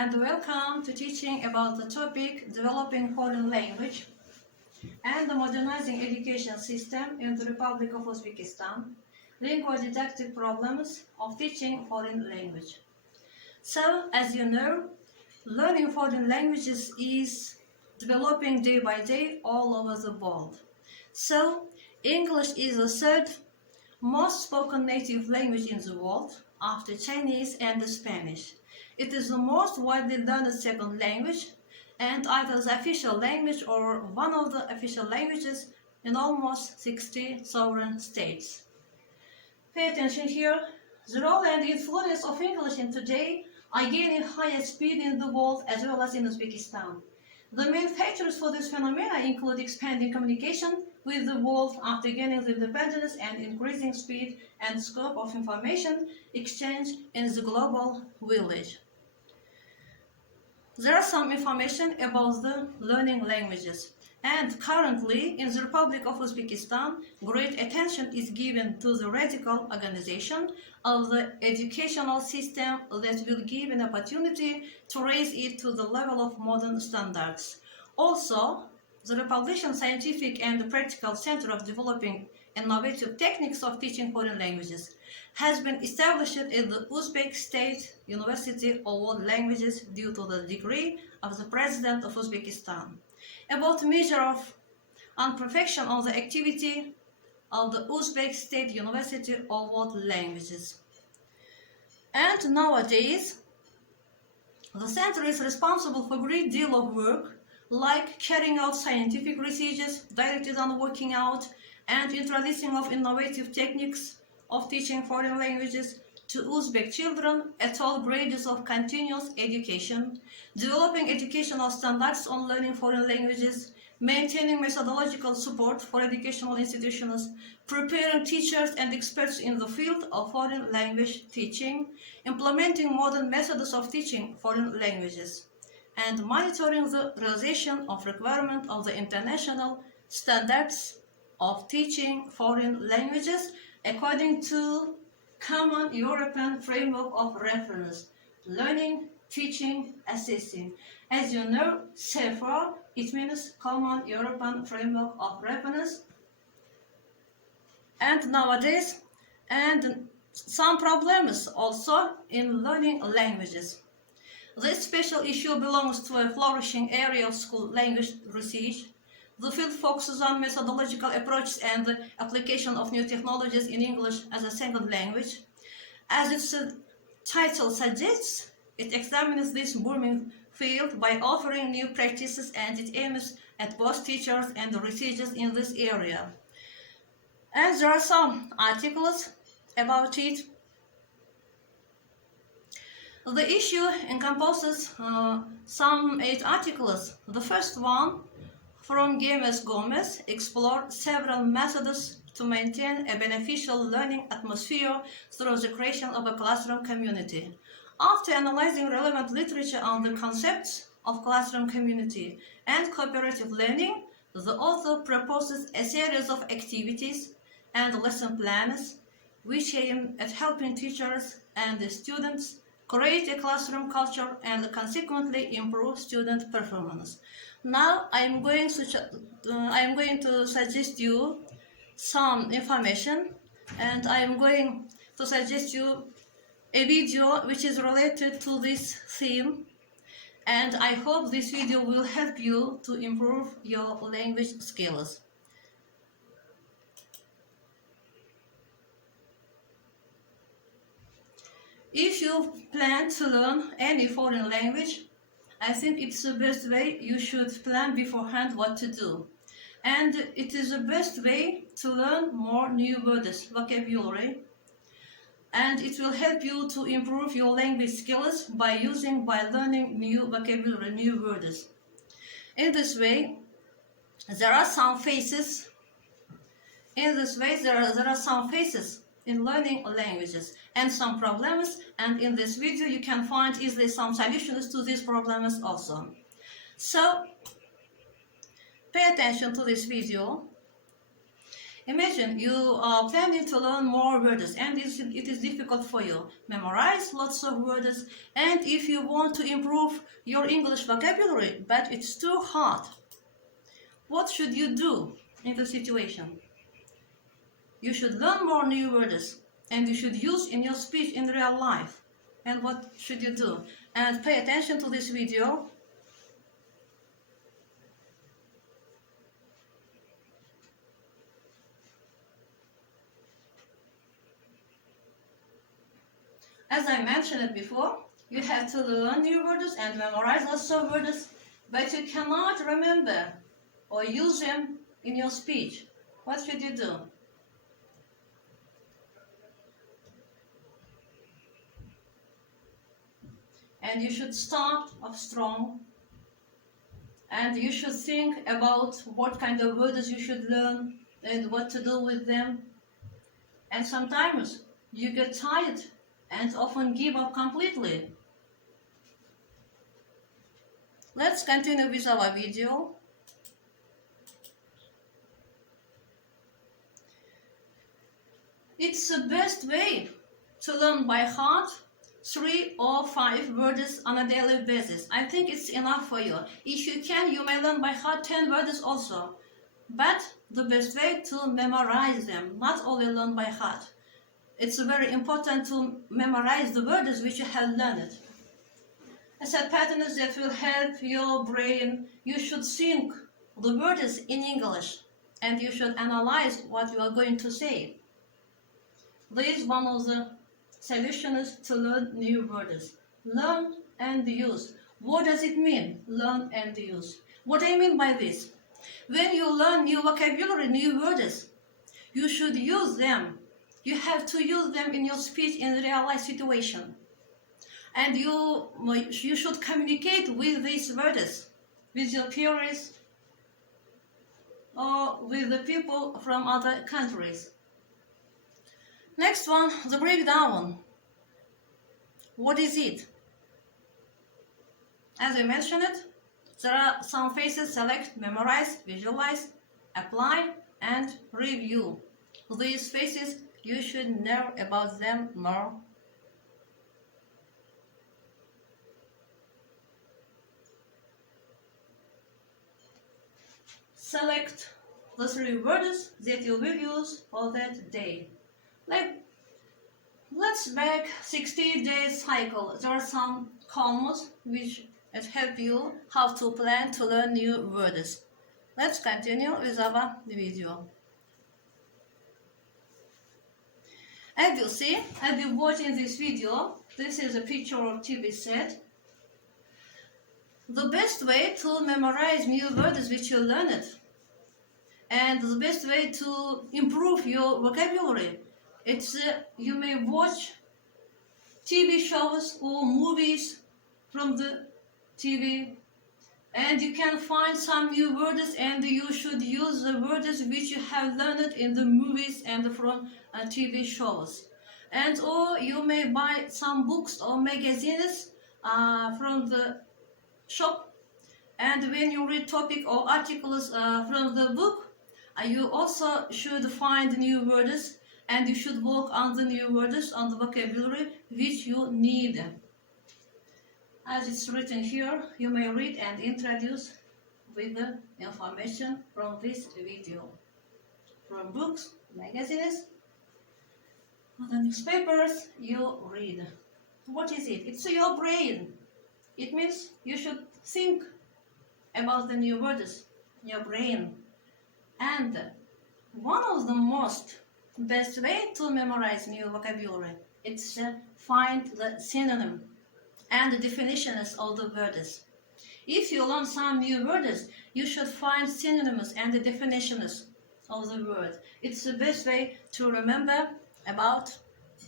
and welcome to teaching about the topic developing foreign language and the modernizing education system in the Republic of Uzbekistan, linguodidactic problems of teaching foreign language. So, as you know, learning foreign languages is developing day by day all over the world. So, English is the third most spoken native language in the world after Chinese and Spanish. It is the most widely learned second language and either the official language or one of the official languages in almost 60 sovereign states. Pay attention here. The role and influence of English in today are gaining higher speed in the world as well as in Uzbekistan. The main factors for this phenomena include expanding communication with the world after gaining the independence and increasing speed and scope of information exchange in the global village. There are some information about the learning languages. And currently, in the Republic of Uzbekistan, great attention is given to the radical organization of the educational system that will give an opportunity to raise it to the level of modern standards. Also, the Republican Scientific and Practical Center of Developing Innovative Techniques of Teaching Foreign Languages has been established at the Uzbek State University of World Languages due to the degree of the President of Uzbekistan. About measure of imperfection on the activity of the Uzbek State University of World Languages. And nowadays, the center is responsible for a great deal of work, like carrying out scientific researches directed on working out and introducing of innovative techniques of teaching foreign languages to Uzbek children at all grades of continuous education, developing educational standards on learning foreign languages, maintaining methodological support for educational institutions, preparing teachers and experts in the field of foreign language teaching, implementing modern methods of teaching foreign languages, and monitoring the realization of requirements of the international standards of teaching foreign languages according to Common European Framework of Reference, Learning, Teaching, Assessing. As you know, CEFR, it means Common European Framework of Reference. And nowadays, and some problems also in learning languages. This special issue belongs to a flourishing area of school language research. The field focuses on methodological approaches and the application of new technologies in English as a second language. As its title suggests, it examines this booming field by offering new practices, and it aims at both teachers and researchers in this area. And there are some articles about it. The issue encompasses some 8 articles. The first one, from Gomez, explored several methods to maintain a beneficial learning atmosphere through the creation of a classroom community. After analyzing relevant literature on the concepts of classroom community and cooperative learning, the author proposes a series of activities and lesson plans which aim at helping teachers and the students create a classroom culture and consequently improve student performance. Now I am going to suggest you some information, and I am going to suggest you a video which is related to this theme, and I hope this video will help you to improve your language skills. If you plan to learn any foreign language, I think it's the best way you should plan beforehand what to do. And it is the best way to learn more new words, vocabulary. And it will help you to improve your language skills by learning new vocabulary, new words. In this way, there are some phases. There are some phases in learning languages and some problems, and in this video you can find easily some solutions to these problems also. So pay attention to this video. Imagine you are planning to learn more words and it is difficult for you. Memorize lots of words, and if you want to improve your English vocabulary, but it's too hard, what should you do in the situation? You should learn more new words and you should use in your speech in real life. And what should you do? And pay attention to this video. As I mentioned it before, you have to learn new words and memorize lots of words, but you cannot remember or use them in your speech. What should you do? And you should start off strong, and you should think about what kind of words you should learn and what to do with them. And sometimes you get tired and often give up completely. Let's continue with our video. It's the best way to learn by heart 3 or 5 words on a daily basis. I think it's enough for you. If you can, you may learn by heart 10 words also. But the best way to memorize them, not only learn by heart. It's very important to memorize the words which you have learned. I said patterns that will help your brain. You should think the words in English and you should analyze what you are going to say. This is one of the solutions to learn new words. Learn and use. What does it mean, learn and use? What I mean by this? When you learn new vocabulary, new words, you should use them. You have to use them in your speech in real life situation. And you should communicate with these words, with your peers, or with the people from other countries. Next one, the breakdown. What is it? As I mentioned it, there are some phases: select, memorize, visualize, apply, and review. These phases, you should know about them more. Select the 3 words that you will use for that day. Let's make 60-day cycle. There are some columns which help you how to plan to learn new words. Let's continue with our video. As you see, as you watch in this video, this is a picture of TV set. The best way to memorize new words which you learned, and the best way to improve your vocabulary, it's you may watch TV shows or movies from the TV, and you can find some new words, and you should use the words which you have learned in the movies and from TV shows. And or you may buy some books or magazines from the shop, and when you read topic or articles from the book, you also should find new words, and you should work on the new words, on the vocabulary which you need. As it's written here, you may read and introduce with the information from this video. From books, magazines, the newspapers, you read. What is it? It's your brain. It means you should think about the new words in your brain. And one of the most best way to memorize new vocabulary, it's find the synonym and the definitions of the words. If you learn some new words, you should find synonyms and the definitions of the word. It's the best way to remember about,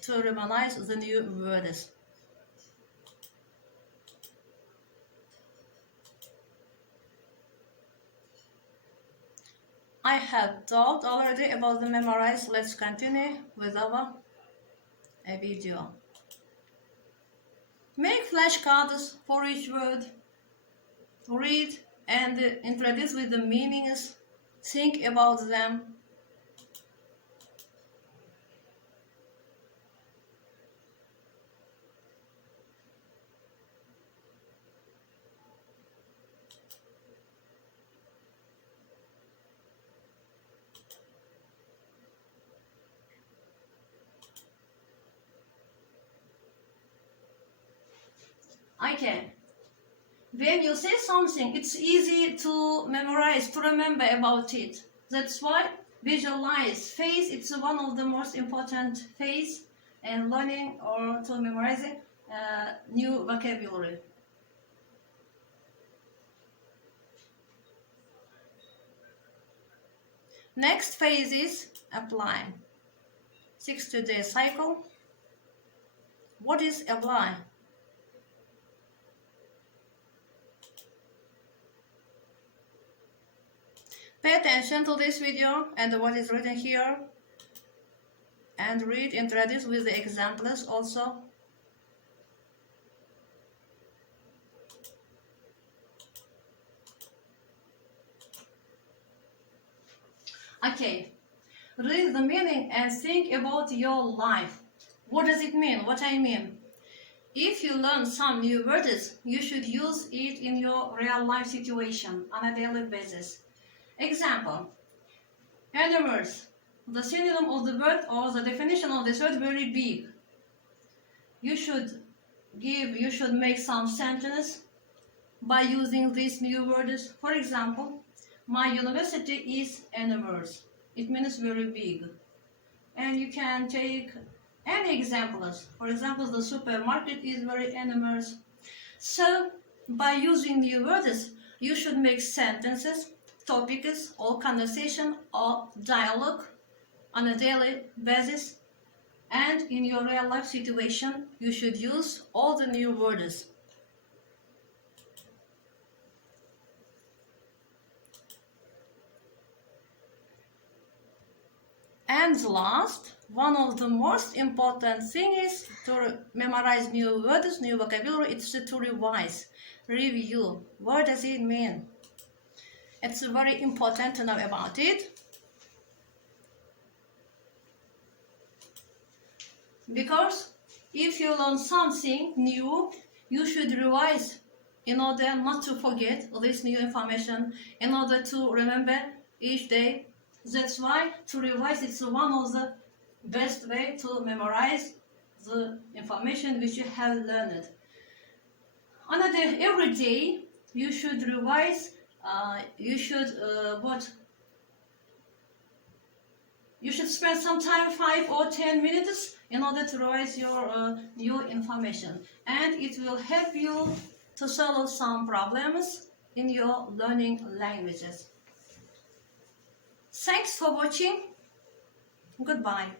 to memorize the new words. I have talked already about the memorize. Let's continue with our video. Make flashcards for each word. Read and introduce with the meanings. Think about them. Okay. When you say something, it's easy to memorize, to remember about it. That's why visualize. Phase, it's one of the most important phase in learning or to memorizing new vocabulary. Next phase is apply. 60-day cycle. What is apply? Pay attention to this video and what is written here, and read, introduce with the examples also. Okay, read the meaning and think about your life. What does it mean? What I mean? If you learn some new words, you should use it in your real life situation on a daily basis. Example, animals. The synonym of the word or the definition of this word very big. You should make some sentences by using these new words. For example, my university is animals. It means very big. And you can take any examples. For example, the supermarket is very animals. So, by using new words, you should make sentences, topics, or conversation, or dialogue on a daily basis. And in your real life situation, you should use all the new words. And last, one of the most important thing is to memorize new words, new vocabulary. It's to revise, review. What does it mean? It's very important to know about it. Because if you learn something new, you should revise in order not to forget this new information, in order to remember each day. That's why to revise is one of the best way to memorize the information which you have learned. Every day you should revise. You should spend some time, 5 or 10 minutes, in order to revise your new information, and it will help you to solve some problems in your learning languages. Thanks for watching. Goodbye.